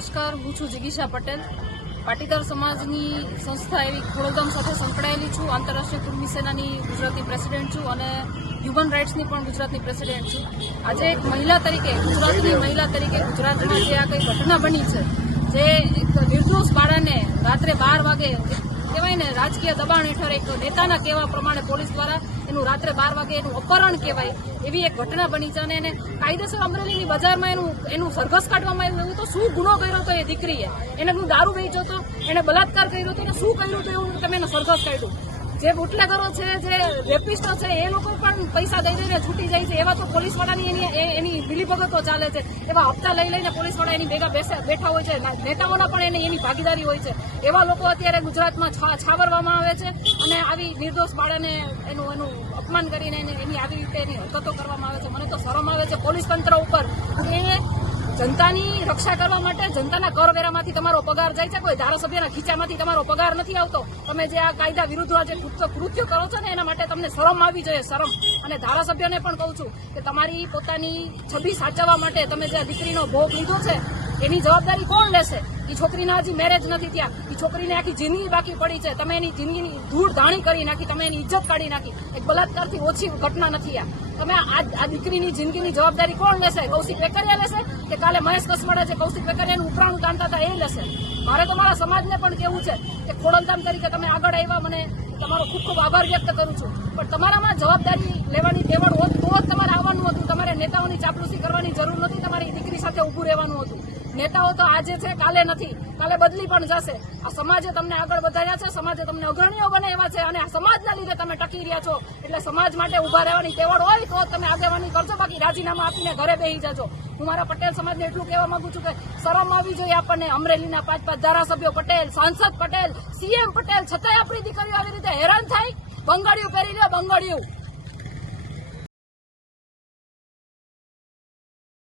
નમસ્કાર, હું છું જિગીશા પટેલ. પાટીદાર સમાજની સંસ્થા એવી ખોડલધામ સાથે સંકળાયેલી છું. આંતરરાષ્ટ્રીય કુર્મી સેનાની ગુજરાતની પ્રેસિડેન્ટ છું અને હ્યુમન રાઇટ્સની પણ ગુજરાતની પ્રેસિડેન્ટ છું. આજે એક મહિલા તરીકે, ગુજરાતની મહિલા તરીકે ગુજરાતમાં જે આ કઈ ઘટના બની છે, જે એક નિર્દોષ બાળાને રાત્રે 12 વાગે કહેવાય ને, રાજકીય દબાણ હેઠળ એક નેતાના કહેવા પ્રમાણે પોલીસ દ્વારા એનું રાત્રે 12 વાગે એનું અપહરણ કહેવાય એવી એક ઘટના બની છે. અને એને કાયદેસર અમરેલીની બજારમાં એનું સરઘસ કાઢવામાં આવ્યું. એવું તો શું ગુનો કર્યો હતો એ દીકરીએ? એને હું દારૂ વેચ્યો હતો, એને બલાત્કાર કર્યો હતો, એને શું કર્યું હતું એવું તમે એને સરઘસ કાઢ્યું? જે બુટલેગરો છે, જે રેપિસ્ટો છે, એ લોકો પણ પૈસા દઈ દઈને છૂટી જાય છે. એવા તો પોલીસવાળાની એની મિલીભગતો ચાલે છે. એવા હપ્તા લઈ લઈને પોલીસવાળા એની ભેગા બેઠા હોય છે. નેતાઓના પણ એની ભાગીદારી હોય છે. એવા લોકો અત્યારે ગુજરાતમાં છાવરવામાં આવે છે અને આવી નિર્દોષ બાળાને એનું અપમાન કરીને એની આવી રીતે એની હરકતો કરવામાં આવે છે. મને તો શરમ આવે છે પોલીસ તંત્ર ઉપર. જનતાની રક્ષા કરવા માટે જનતાના કરવેરામાંથી તમારો પગાર જાય છે. કોઈ ધારાસભ્યના ખીચામાંથી તમારો પગાર નથી આવતો. તમે જે આ કાયદા વિરુદ્ધ જે કૃત્યો કરો છો ને, એના માટે તમને શરમ આવી જોઈએ, શરમ. અને ધારાસભ્યને પણ કહું છું કે તમારી પોતાની છબી સાચવવા માટે તમે જે દીકરીનો ભોગ લીધો છે, એની જવાબદારી કોણ લેશે? એ છોકરીના હજી મેરેજ નથી થયા, એ છોકરીને આખી જિંદગી બાકી પડી છે. તમે એની જિંદગીની ધૂળ ધાણી કરી નાખી, તમે એની ઇજ્જત કાઢી નાખી. એક બલાત્કારથી ઓછી ઘટના નથી આ. તમે આ દીકરીની જિંદગીની જવાબદારી કોણ લેશે? કૌશિક વેકરિયા લેશે કે કાલે મહેશ કસવાડા જે કૌશિક વેકરિયાનું ઉપરાણું તાણતા હતા એ લેશે? મારે તો મારા સમાજને પણ કહેવું છે કે ખોડલધામ તરીકે તમે આગળ આવ્યા, મને તમારો ખૂબ ખૂબ આભાર વ્યક્ત કરું છું. પણ તમારામાં જવાબદારી લેવાની ટેવડ હોત તો જ તમારે આવવાનું હતું. તમારે નેતાઓની ચાપલુસી કરવાની જરૂર નથી. તમારી દીકરી સાથે ઊભું રહેવાનું હતું. નેતાઓ તો આજે છે, કાલે નથી. કાલે બદલી પણ જશે. આ સમાજે તમને આગળ વધાર્યા છે, સમાજે તમને અગ્રણીઓ બનાવ્યા છે અને આ સમાજના લીધે તમે ટકી રહ્યા છો. એટલે સમાજ માટે ઉભા રહેવાની ટેવડ હોય તો તમે આગેવાની કરજો, બાકી રાજીનામા આપીને ઘરે બેસી જજો. હું મારા પટેલ સમાજને એટલું કહેવા માંગુ છું કે શરમ આવવી જોઈએ આપણને. અમરેલીના 5 ધારાસભ્યો પટેલ, સાંસદ પટેલ, સીએમ પટેલ, છતાંય આપણી દીકરીઓ આવી રીતે હેરાન થાય. બંગાળીઓ પહેરી લે, બંગાળીઓ.